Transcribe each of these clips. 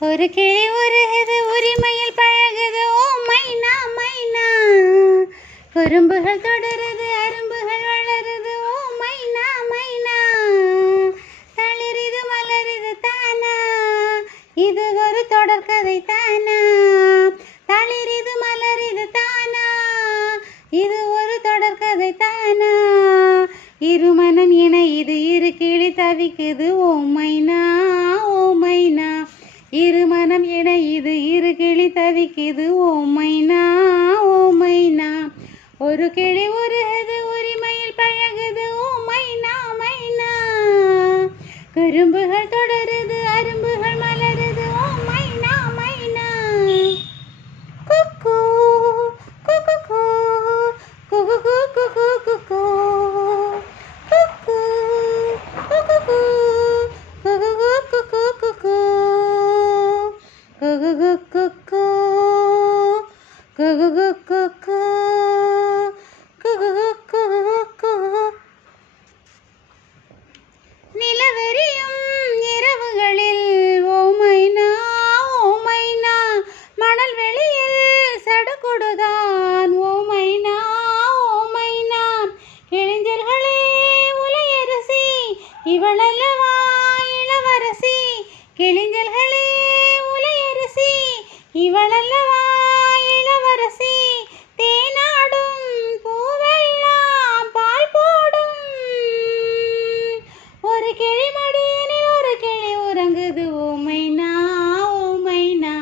ஒரு கிளி உருகுது உரிமையில் பழகுது ஓ மைனா மைனா. குறும்புகள் தொடருது அரும்புகள் வளருது ஓ மைனா மைனா. தளிரிது மலருது தானா இது ஒரு தொடர்கதை தானா. தளிரிது மலரிது தானா இது ஒரு தொடர்கதை தானா. இருமனம் இணையுது இரு கிளி தவிக்குது ஓ மைனா ஓ மைனா. இருமனம் இணையுது இரு கிளி தவிக்குது ஓ மைனா ஓ மைனா. ஒரு கிளி உருகுது உரிமையில் பழகுது ஓ மைனா மைனா. குறும்புகள் தொடருது அரும்புகள் மலருது ஓ மைனா மைனா. குக்கூ குக்கு குக்கு குக்கு குக்கு குக்கு குக்கு குக்கு குக்கு நிலவெறியும் இரவுகளில் ஓ மைனா ஓ மைனா. மணல் வெளியில் சடுகுடுதான் ஓ மைனா ஓ மைனா. இளைஞர்களே உலையரசி இவளல்லவா இளவரசி. கிளிஞ்சல்களே உலையரசி இவளல்லவா இளவரசி. தேனாடும் பூவெல்லாம் பால் போடும். ஒரு கிளி மடியினில் ஒரு கிளி உறங்குது ஓ மைனா ஓ மைனா.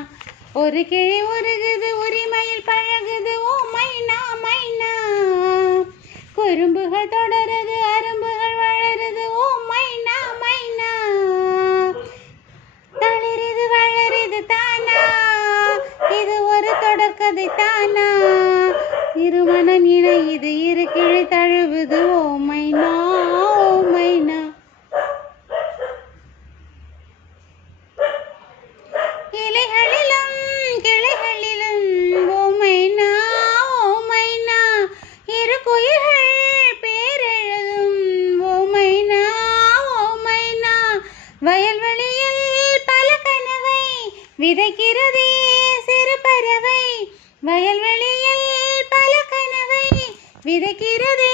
ஒரு கிளி உருகுது உரிமையில் பழகுது ஓ மைனா மைனா. குறும்புகள் தொடருது அரும்புகள் வளருது ஓ மைனா மைனா. தளிரிது வளரிது தானா இது ஒரு தொடர்கதை தானா. இருமனம் இணையுது இரு கிளி தழுவுது ஓ மைனா ஓ மைனா. இலைகளிலும் கிளைகளிலும் ஓ மைனா ஓ மைனா. இரு குயில்கள் பேரெழுதும் ஓ மைனா ஓ மைனா. வயல்வெளியில் பல கனவை விதைக்கிறதே சிறு பறவை. வயல்வெளியில் பல கனவை விதைக்கிறதே